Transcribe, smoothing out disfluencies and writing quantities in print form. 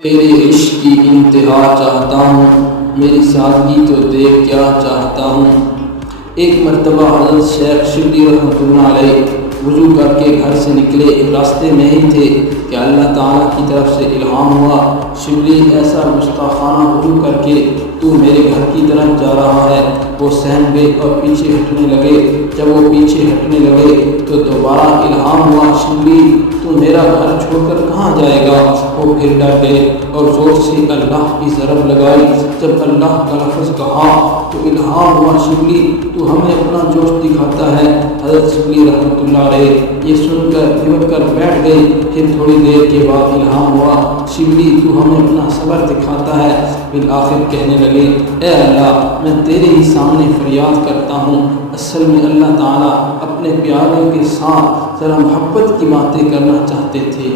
तेरे इश्क की इंतहा चाहता हूँ, मेरी सादगी तो देख क्या चाहता हूँ। एक मरतबा हज़रत शेख शिबली रहमतुल्लाह अलैह वज़ू करके घर से निकले। रास्ते में ही थे कि अल्लाह ताला की तरफ से इल्हाम हुआ, शिबली ऐसा गुस्ताखाना वज़ू करके तू मेरे घर की तरफ जा रहा है। वो सहम गए और पीछे हटने लगे। जब वो पीछे हटने लगे तो दोबारा इल्हाम हुआ, शिबली तू मेरा घर छोड़कर कहाँ जाएगा। वो फिर डर गए और ज़ोर से अल्लाह की ज़रब लगाई। जब अल्लाह का लफ्ज़ कहा तो इल्हाम हुआ, शिबली तू हमें अपना जोश दिखाता है। हज़रत शिबली रहमतुल्लाह अलैह ये सुनकर हिम्मत कर बैठ गए। फिर थोड़ी देर के बाद इल्हाम हुआ, शिबली तू हमें अपना सब्र दिखाता है। फिर आखिर कहने लगे, ए अल्लाह मैं तेरे ही सामने फरियाद करता हूँ। असल में अल्लाह ताला अपने प्यारों के साथ ज़रा मोहब्बत की बातें करना चाहते थे।